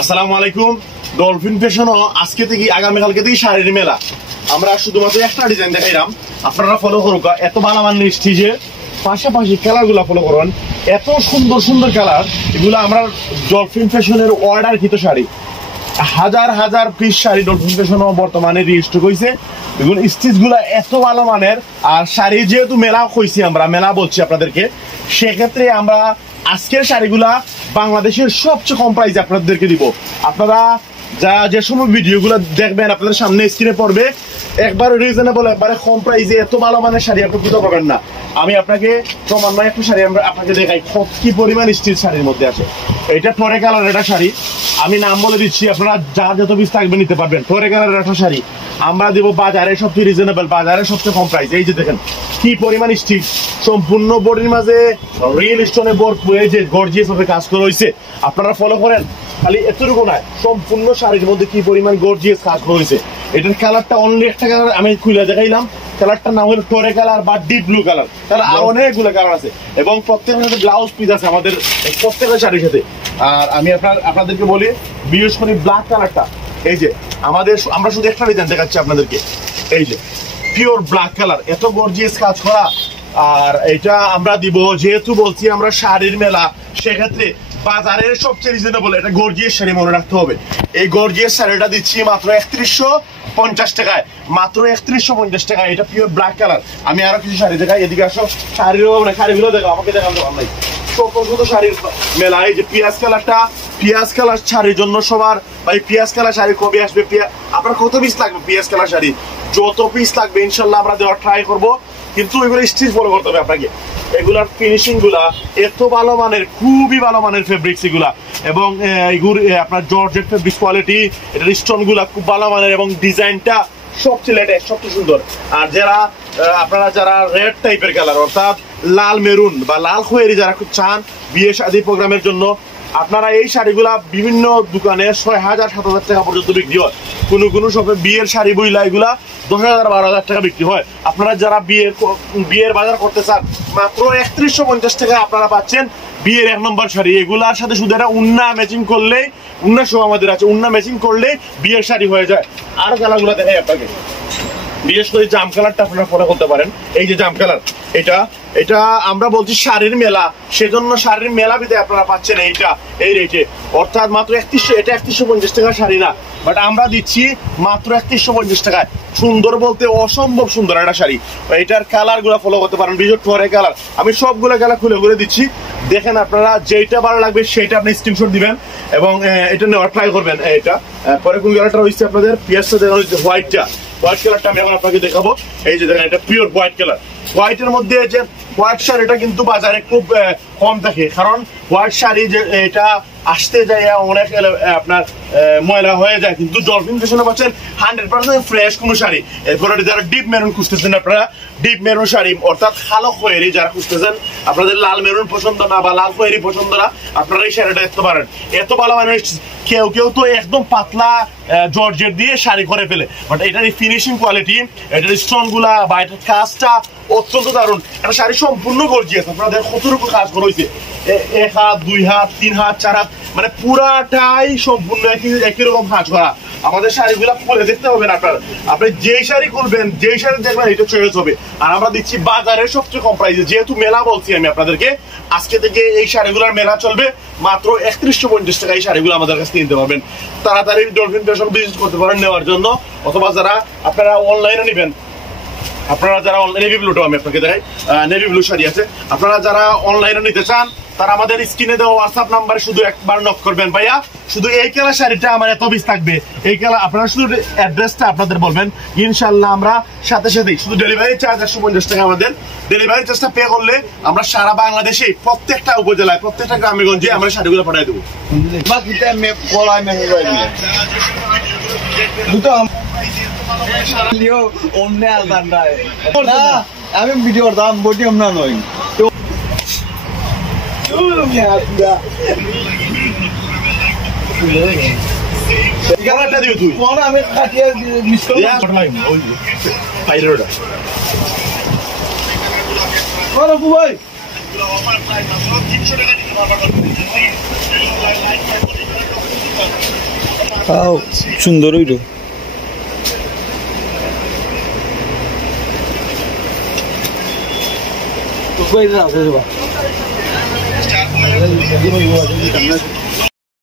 আসসালামু আলাইকুম। ডলফিন ফ্যাশনও আজকে থেকে আগামীকালকে থেকে শাড়ির মেলা। আমরা শুধুমাত্র একটা ডিজাইন দেখাইলাম, আপনারা ফলো করুক। এত ভালো মানের স্টিচের পাশাপাশি কালারগুলা ফলো করুন, এত সুন্দর সুন্দর কালার। এগুলো আমরা ডলফিন ফ্যাশনের অর্ডারকৃত শাড়ি, হাজার হাজার পিস শাড়ি ডলফিন ফ্যাশনও বর্তমানে রিস্টক হয়েছে। এগুলো স্টিচগুলা এত ভালো মানের। আর শাড়ি যেহেতু মেলা হয়েছি, আমরা মেলা বলছি আপনাদেরকে, সেক্ষেত্রে আমরা আজকের শাড়িগুলা বাংলাদেশের সবচেয়ে কম প্রাইসে আপনাদেরকে দিব। আপনারা যে সময় ভিডিওগুলো দেখবেন আপনাদের সামনে স্ক্রিনে পড়বে, একবার রিজনেবল একবারে কম প্রাইসে এত ভালো মানের শাড়ি আপনি খুঁজে পাবেন না। আমি আপনাকে ক্রমান্বয়ে একটু শাড়ি আমরা আপনাকে দেখাই কি পরিমাণ স্টিচ শাড়ির মধ্যে আছে। এটা টরে কালার একটা শাড়ি, আমি নাম বলে দিচ্ছি, আপনারা যার যত পিস থাকবে নিতে পারবেন। টরে কালার একটা শাড়ি আমরা দিব বাজারে সবচেয়ে রিজনেবল, বাজারে সবচেয়ে কম প্রাইস। এই যে দেখেন কি পরিমাণ স্টিচ, সম্পূর্ণ বডির মাঝে রিয়েল স্টোনে ভরপুর, এই যে গর্জিয়াস ভাবে কাজ করা হয়েছে। আপনারা ফলো করেন, খালি এতটুকু নয়, সম্পূর্ণ শাড়ির মধ্যে কি পরিমাণ গর্জিয়াস কাজ করা হয়েছে। এটার কালারটা অনলি একটা কালার আমি খুলে দেখাইলাম, কালারটার নাম হলো টরে কালার বা ডিপ ব্লু কালার। তার আর অনেকগুলো কালার আছে এবং প্রত্যেকের সাথে ব্লাউজ পিস আছে আমাদের প্রত্যেকটা শাড়ির সাথে। আর আমি আপনাদেরকে বলি, বিশেষ করে ব্ল্যাক কালারটা, এই যে আমরা শুধু একটা ডিজাইন দেখাচ্ছি আপনাদেরকে, এই যে পিওর ব্ল্যাক কালার, এত গর্জিয়াস কাজ করা। আর এটা আমরা দিব, যেহেতু বলছি আমরা শাড়ির মেলা, সেক্ষেত্রে বাজারের সবচেয়ে রিজনেবল এটা গর্জিয়াস শাড়ি মনে রাখতে হবে। এই গর্জিয়াস শাড়িটা দিচ্ছি মাত্র ৩১৫০ টাকায়, মাত্র ৩১৫০ টাকায়। এটা পিওর ব্ল্যাক কালার। আমি আরো কিছু শাড়ি দেখাই, এদিকে আসো। শাড়িগুলো দেখো, আমাকে দেখান তো নাই ছোট শাড়ির মেলা। এই যে পিঁয়াজ কালারটা, পিঁয়াজ কালার শাড়ির জন্য সবার ভাই, পিঁয়াজ কালার শাড়ি কবে আসবে? আপনার কত পিস লাগবে পিঁয়াজ কালার শাড়ি? যত পিস লাগবে ইনশাল্লাহ আমরা দেওয়ার ট্রাই করবো, কিন্তু এগুলো স্টিচ ফলো করতে হবে আপনাকে। এগুলার ফিনিশিং গুলা এত ভালো মানের, খুবই ভালো মানের ফেব্রিক্স এগুলা, এবং এগুলো আপনার জর্জেট ফেব্রিক্স কোয়ালিটি, এটার স্টোন গুলা খুব ভালো মানের এবং ডিজাইনটা সবচেয়ে লেটেস্ট, সবচেয়ে সুন্দর। আর আপনারা যারা রেড টাইপের কালার, অর্থাৎ লাল মেরুন বা লাল খয়েরি যারা খুব চান বিয়ে শাদী প্রোগ্রামের জন্য, আপনারা এই শাড়িগুলা বিভিন্ন দোকানে ৬০০০-৭০০০ টাকা পর্যন্ত বিক্রি হয়। কোনো শপে বিয়ের শাড়ি বইলা এগুলা ১০০০০-১২০০০ টাকা বিক্রি হয়। আপনারা যারা বিয়ের বাজার করতে চান, মাত্র ৩১৫০ টাকায় আপনারা পাচ্ছেন বিয়ের ১ নম্বর শাড়ি। এগুলার সাথে শুধু একটা উন্না ম্যাচিং করলেই, উন্না সহ আমাদের আছে, উন্না ম্যাচিং করলেই বিয়ের শাড়ি হয়ে যায়। আর কালারগুলো দেখাই আপনাকে, বিশেষ করে জাম কালারটা আপনারা ফলো করতে পারেন। এই যে জাম কালার, এটা আমরা বলছি শাড়ির মেলা, সেজন্য শাড়ির মেলা বিদে আপনারা পাচ্ছেন এইটা এই রেটে, অর্থাৎ মাত্র ৩১০০। এটা ৩১৫০ টাকার শাড়ি না, বাট আমরা দিচ্ছি মাত্র ৩১৫০ টাকায়। সুন্দর বলতে অসম্ভব সুন্দর একটা শাড়ি। এটার কালার গুলা ফলো করতে পারেন, বিশেষ করে কালার আমি সবগুলো কালার খুলে দিচ্ছি। দেখেন আপনারা যেটা ভালো লাগবে সেটা আপনি স্ক্রিনশট দিবেন এবং এটা নেওয়ার ট্রাই করবেন। এটা পরে কোন কালারটা রয়েছে আপনাদের? পিয়াজটা দেখা হচ্ছে হোয়াইটটা, হোয়াইট কালারটা আমি এখন আপনাকে দেখাবো। এই যে দেখেন, এটা পিওর হোয়াইট কালার। হোয়াইটের মধ্যে যে হোয়াইট শাড়িটা কিন্তু বাজারে খুব কম থাকে, কারণ হোয়াইট শাড়ি যে এটা আসতে যায় অনেক আপনার ময়লা হয়ে যায়, কিন্তু ডলফিন ফ্যাশনে পাচ্ছেন 100% ফ্রেশ কোনো শাড়ি। এরপরে যারা ডিপ মেরুন খুঁজতেছেন, আপনারা ডিপ মেরুন শাড়ি, অর্থাৎ কালো খয়েরি যারা খুঁজতেছেন, আপনাদের লাল মেরুন পছন্দ না বা লাল খয়েরি পছন্দ না, আপনারা এই শাড়িটা দেখতে পারেন। এত ভালো মানে কেউ তো একদম পাতলা জর্জেট দিয়ে শাড়ি করে ফেলে, বাট এটার ফিনিশিং কোয়ালিটি, এটার স্টোন গুলা বা এটার কাজটা অত্যন্ত দারুণ। একটা শাড়ি সম্পূর্ণ গর্জিয়াস। আপনাদের কতটুকু কাজ করা হয়েছে, ১ হাত ২ হাত ৩ হাত ৪ হাত, মানে পুরাটাই সম্পূর্ণ একই রকম কাজ করা। আমাদের শাড়িগুলা খুলে দেখতে হবে না, আপনি যেই শাড়ি খুলবেন, যেই শাড়ি দেখবেন এটা চয়েস হবে। আর আমরা দিচ্ছি বাজারের সবচেয়ে কম প্রাইসে। যেহেতু মেলা বলছি আমি আপনাদেরকে, আজকে থেকে এই শাড়িগুলোর মেলা চলবে মাত্র ৩১৫০ টাকা। এই শাড়িগুলো আমাদের কাছে কিনতে পারবেন। তাড়াতাড়ি ডলফিন ফ্যাশন ভিজিট করতে পারেন নেওয়ার জন্য, অথবা যারা আপনারা অনলাইনে নেবেন, আপনারা যারা নেভি ব্লুটাও আমি আপনাকে দেখাই, নেভি ব্লু শাড়ি আছে। আপনারা যারা অনলাইনে নিতে চান, তারা আমাদের স্ক্রিনে দেওয়া হোয়াটসঅ্যাপ নাম্বারে শুধু একবার নক করবেন, ভাইয়া শুধু এই কালার শাড়িটা আমার এত পিস থাকবে, এই কালার। আপনারা শুধু অ্যাড্রেসটা আপনাদের বলবেন, ইনশাল্লাহ আমরা সাথে সাথেই, শুধু ডেলিভারি চার্জ ১৫০ টাকা। আমাদের ডেলিভারি চার্জটা পে করলে আমরা সারা বাংলাদেশে প্রত্যেকটা উপজেলায়, প্রত্যেকটা গ্রামে গঞ্জে আমরা শাড়িগুলো পাঠিয়ে দেবো। আমি ভিডিও করতাম, বটি আমরা নই আমি কাটিয়ে মিস ভাই সুন্দর হইল তো কই না